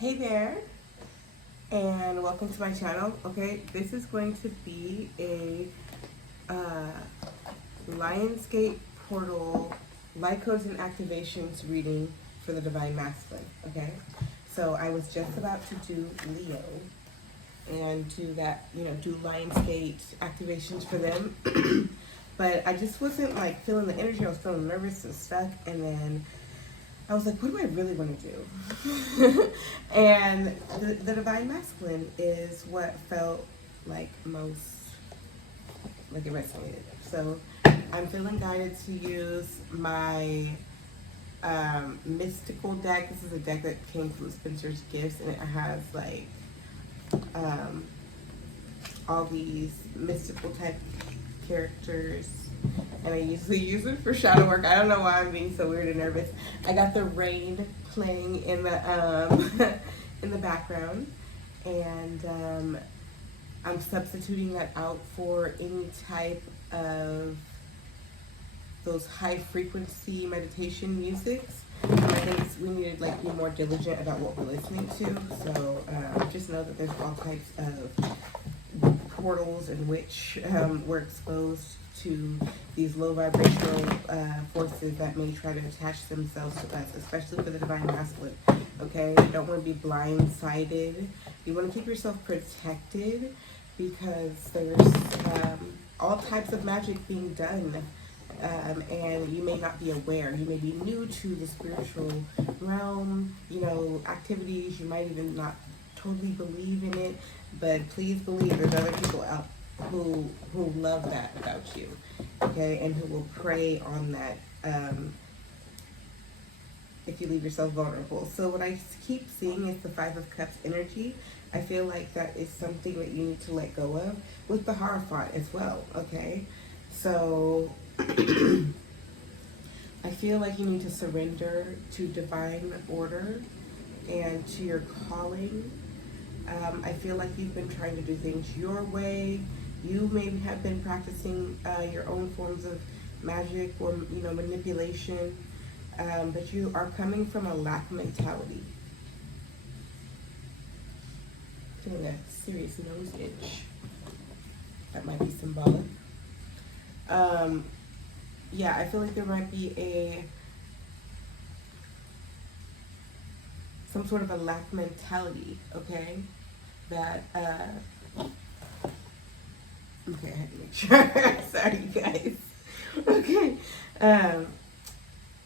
Hey there, and welcome to my channel. Okay, this is going to be a uh, Lionsgate portal light codes and activations reading for the Divine Masculine. Okay, so I was just about to do Leo and do that, do Lionsgate activations for them, but I just wasn't like feeling the energy. I was feeling nervous and stuck, and then I was like, what do I really want to do? And the Divine Masculine is what felt like most, like it resonated. So I'm feeling guided to use my mystical deck. This is a deck that came from Spencer's Gifts, and it has like um, all these mystical type characters, and I usually use it for shadow work. I don't know why I'm being so weird and nervous. I got the rain playing in the in the background, and I'm substituting that out for any type of those high frequency meditation musics. I think we need to like be more diligent about what we're listening to. So just know that there's all types of portals in which we're exposed to these low vibrational forces that may try to attach themselves to us, especially for the Divine Masculine. Okay, you don't want to be blindsided. You want to keep yourself protected because there's all types of magic being done. And you may not be aware. You may be new to the spiritual realm, activities. You might even not totally believe in it, but please believe there's other people out who love that about you, okay, and who will prey on that if you leave yourself vulnerable. So what I keep seeing is the Five of Cups energy. I feel like that is something that you need to let go of with the Hierophant as well, okay? So I feel like you need to surrender to divine order and to your calling. I feel like you've been trying to do things your way. You may have been practicing your own forms of magic or manipulation, but you are coming from a lack mentality. Feeling a serious nose itch. That might be symbolic. Yeah, I feel like there might be some sort of a lack mentality, okay? That, okay, I had to make sure. Sorry, you guys. Okay.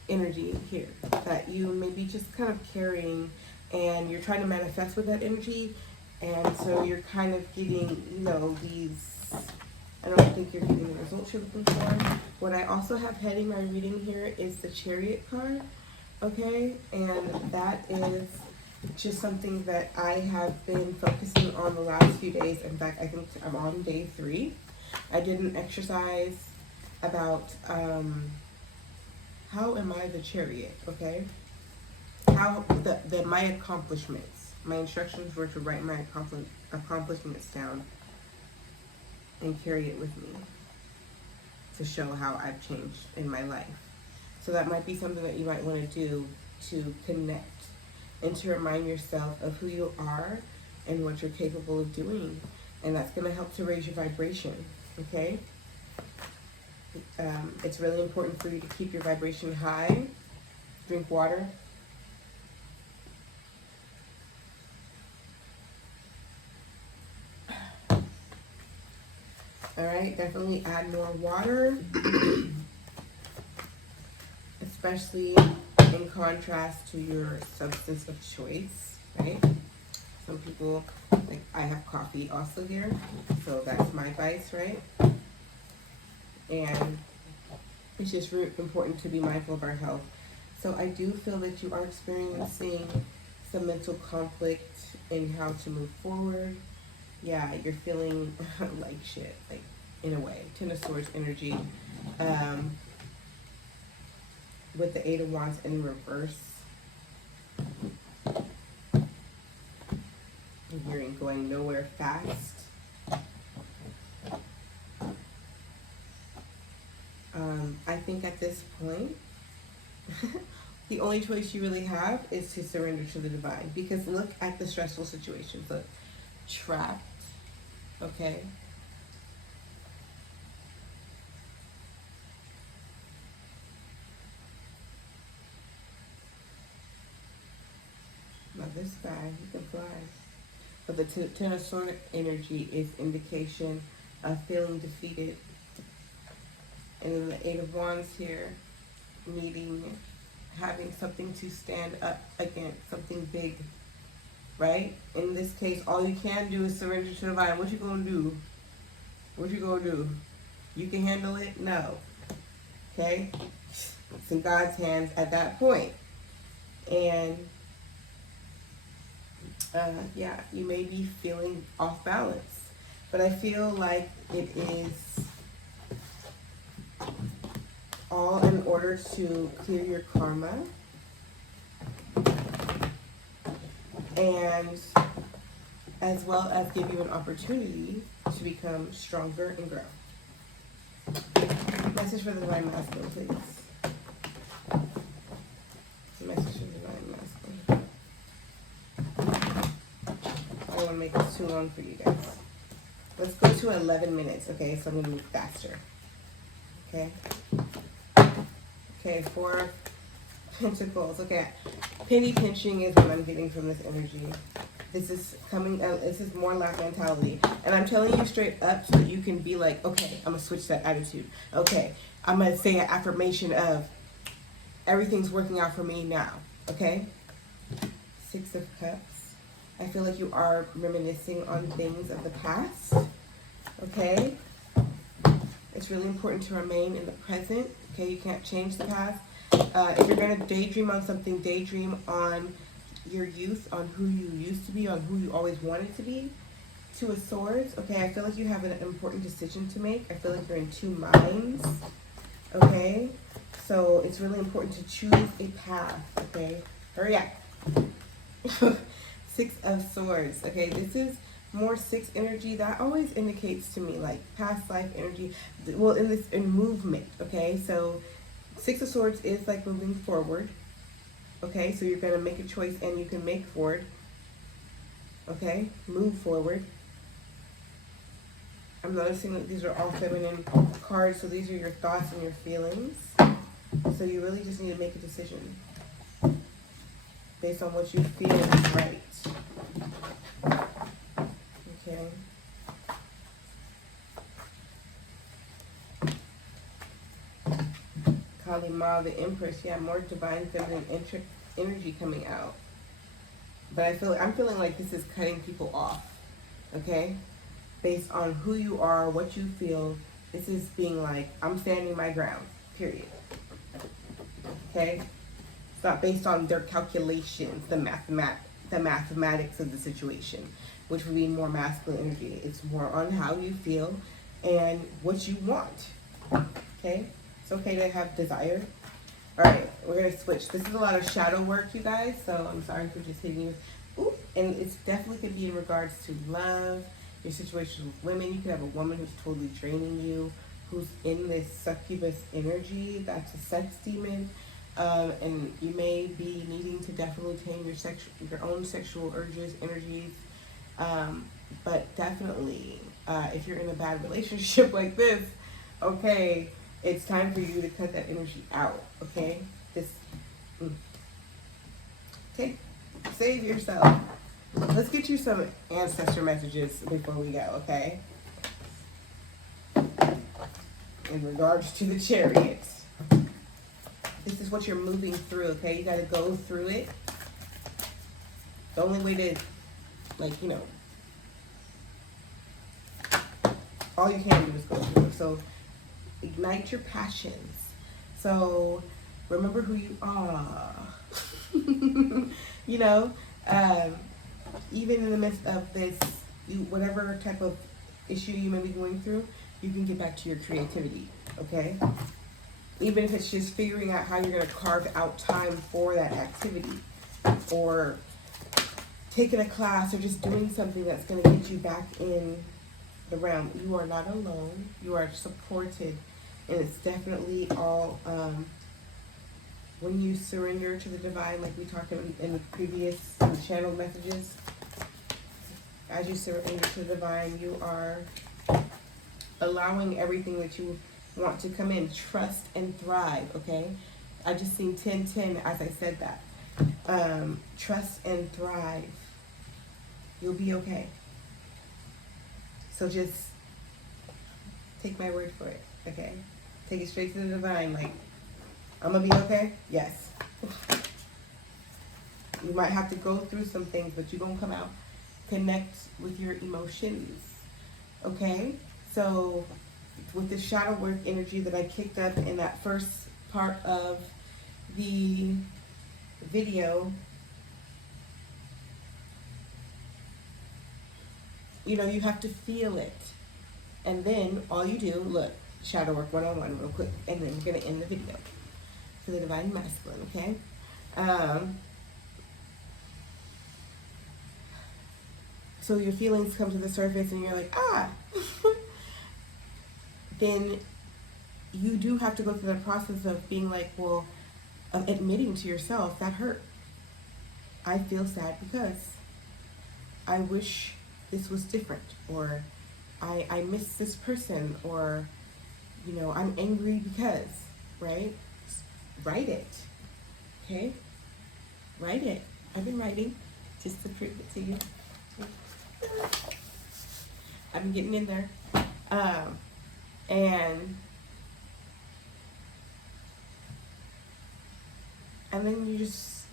Energy here that you may be just kind of carrying, and you're trying to manifest with that energy, and so you're kind of getting, these, I don't think you're getting the results you're looking for. What I also have heading my reading here is the Chariot card, okay? And that is just something that I have been focusing on the last few days. In fact, I think I'm on day 3. I did an exercise about how am I the chariot, okay? How my accomplishments. My instructions were to write my accomplishments down and carry it with me to show how I've changed in my life. So that might be something that you might want to do to connect and to remind yourself of who you are and what you're capable of doing. And that's going to help to raise your vibration, okay? It's really important for you to keep your vibration high. Drink water. All right, definitely add more water, especially in contrast to your substance of choice, right? Some people, like I have coffee also here, so that's my vice, right? And it's just really important to be mindful of our health. So I do feel that you are experiencing some mental conflict in how to move forward. Yeah, you're feeling like shit, like in a way. Ten of Swords energy. With the Eight of Wands in reverse. You're going nowhere fast. I think at this point, The only choice you really have is to surrender to the divine. Because look at the stressful situations. Look, trapped, okay? Now this guy, he can fly. But the Ten of Swords energy is indication of feeling defeated. And then the Eight of Wands here, having something to stand up against, something big, right? In this case, all you can do is surrender to the divine. What you gonna do? What you gonna do? You can handle it? No. Okay? It's in God's hands at that point. And yeah, you may be feeling off balance, but I feel like it is all in order to clear your karma and as well as give you an opportunity to become stronger and grow. Message for the Divine Masculine, please. Message for the Divine Masculine. I don't want to make this too long for you guys. Let's go to 11 minutes, okay? So I'm going to move faster. Okay? Okay, 4 of Pentacles. Okay, penny pinching is what I'm getting from this energy. This is coming, this is more lack mentality. And I'm telling you straight up so that you can be like, okay, I'm going to switch that attitude. Okay, I'm going to say an affirmation of everything's working out for me now. Okay? 6 of Cups. I feel like you are reminiscing on things of the past. Okay? It's really important to remain in the present. Okay, you can't change the past. If you're going to daydream on something, daydream on your youth, on who you used to be, on who you always wanted to be. 2 of Swords. Okay, I feel like you have an important decision to make. I feel like you're in 2 minds. Okay, so it's really important to choose a path. Okay, hurry up. 6 of Swords. Okay, this is more 6 energy. That always indicates to me like past life energy. Well, in movement. Okay, so 6 of Swords is like moving forward. Okay, so you're gonna make a choice and you can make forward. Okay, move forward. I'm noticing that these are all feminine cards, so these are your thoughts and your feelings. So you really just need to make a decision based on what you feel is right. Okay. Kali Ma, the Empress, yeah, more divine feminine energy coming out. But I'm feeling like this is cutting people off. Okay? Based on who you are, what you feel, this is being like, I'm standing my ground, period. Okay? It's not based on their calculations, the mathematics of the situation, which would be more masculine energy. It's more on how you feel and what you want. Okay? It's okay to have desire. All right, we're going to switch. This is a lot of shadow work, you guys, so I'm sorry for just hitting you. Ooh, and it's definitely could be in regards to love, your situation with women. You could have a woman who's totally draining you, who's in this succubus energy. That's a sex demon. And you may be needing to definitely tame your own sexual urges, energies. But definitely, if you're in a bad relationship like this, okay, it's time for you to cut that energy out, okay? Okay, save yourself. Let's get you some ancestor messages before we go, okay? In regards to the Chariot. This is what you're moving through, okay? You gotta go through it. The only way to, like, you know, all you can do is go through it. So, ignite your passions. So, remember who you are. You know, even in the midst of this, whatever type of issue you may be going through, you can get back to your creativity, okay? Even if it's just figuring out how you're going to carve out time for that activity, or taking a class, or just doing something that's going to get you back in the realm. You are not alone. You are supported, and it's definitely all when you surrender to the divine, like we talked in the previous channel messages, as you surrender to the divine, you are allowing everything that you want to come in. Trust and thrive, okay? I just seen 10-10 as I said that. Trust and thrive. You'll be okay. So just take my word for it, okay? Take it straight to the divine, like, I'm gonna be okay? Yes. You might have to go through some things, but you're gonna come out. Connect with your emotions, okay? So with the shadow work energy that I kicked up in that first part of the video, you know, you have to feel it. And then all you do, look, shadow work 101 real quick, and then we're gonna end the video for the divine masculine, okay? So your feelings come to the surface and you're like, ah. Then you do have to go through the process of being like, well, of admitting to yourself, that hurt. I feel sad because I wish this was different, or I miss this person, or, you know, I'm angry because, right? Write it, okay? Write it. I've been writing just to prove it to you. I've been getting in there. And then you just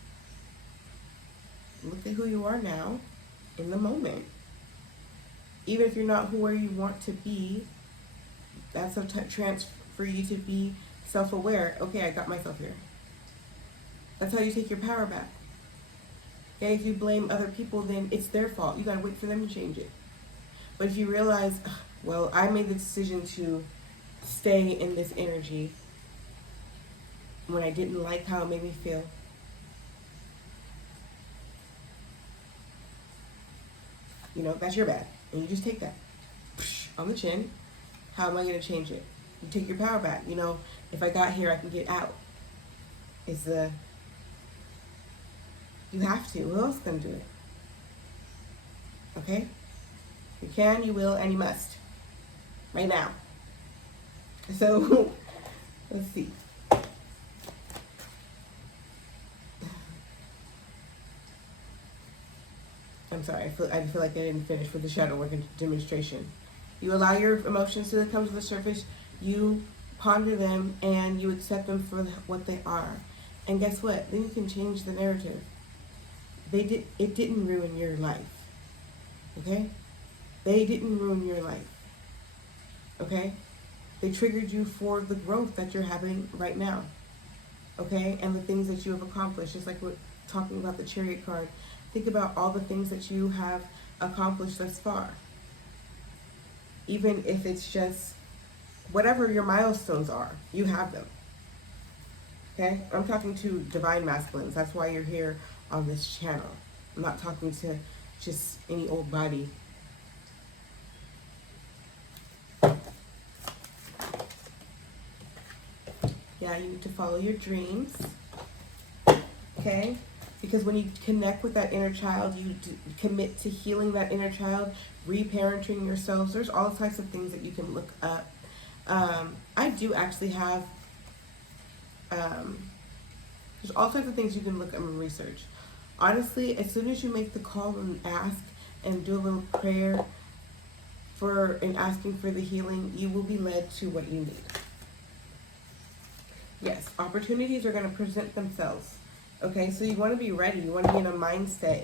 look at who you are now in the moment. Even if you're not where you want to be, that's a chance for you to be self-aware. Okay, I got myself here. That's how you take your power back. Okay, if you blame other people, then it's their fault. You gotta wait for them to change it. But if you realize, well, I made the decision to stay in this energy when I didn't like how it made me feel, you know, that's your bad. And you just take that on the chin. How am I gonna change it? You take your power back. You know, if I got here, I can get out. You have to. Who else is gonna do it? Okay? You can, you will, and you must. Right now. So, let's see. I'm sorry, I feel like I didn't finish with the shadow work demonstration. You allow your emotions to come to the surface, you ponder them, and you accept them for what they are. And guess what? Then you can change the narrative. It didn't ruin your life. Okay? They didn't ruin your life. Okay? They triggered you for the growth that you're having right now. Okay? And the things that you have accomplished. Just like we're talking about the Chariot card. Think about all the things that you have accomplished thus far. Even if it's just whatever your milestones are, you have them. Okay? I'm talking to divine masculines. That's why you're here on this channel. I'm not talking to just any old body. Yeah, you need to follow your dreams. Okay? Because when you connect with that inner child, you commit to healing that inner child, reparenting yourselves. There's all types of things that you can look up. I do actually have, there's all types of things you can look up and research. Honestly, as soon as you make the call and ask and do a little prayer and asking for the healing, you will be led to what you need. Yes, opportunities are going to present themselves. Okay, so you want to be ready. You want to be in a mindset.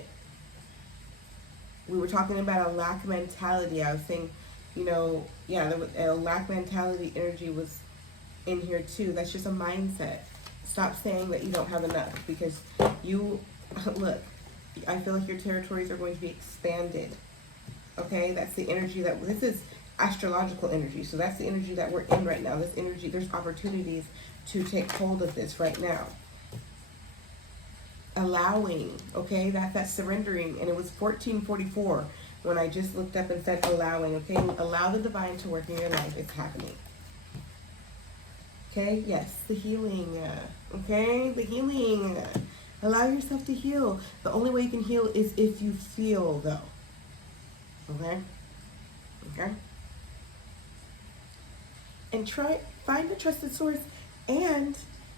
We were talking about a lack mentality. I was saying, you know, yeah, a lack mentality energy was in here too. That's just a mindset. Stop saying that you don't have enough, because you, look, I feel like your territories are going to be expanded. Okay, that's the energy this is astrological energy. So that's the energy that we're in right now. This energy, there's opportunities to take hold of this right now. Allowing, okay, that's surrendering. And it was 1444 when I just looked up and said allowing. Okay, allow the divine to work in your life. It's happening. Okay, yes, the healing. Okay? The healing. Allow yourself to heal. The only way you can heal is if you feel, though. Okay? Okay? And find a trusted source. And,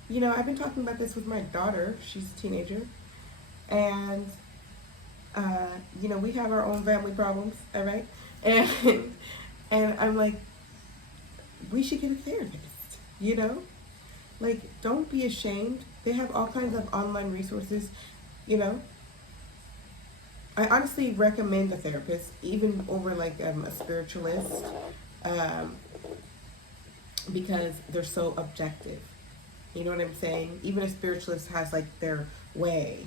you know, I've been talking about this with my daughter. She's a teenager. And, you know, we have our own family problems, all right? And I'm like, we should get a therapist, you know? Like, don't be ashamed. They have all kinds of online resources, you know? I honestly recommend a therapist, even over like a spiritualist, because they're so objective. You know what I'm saying? Even a spiritualist has like their way.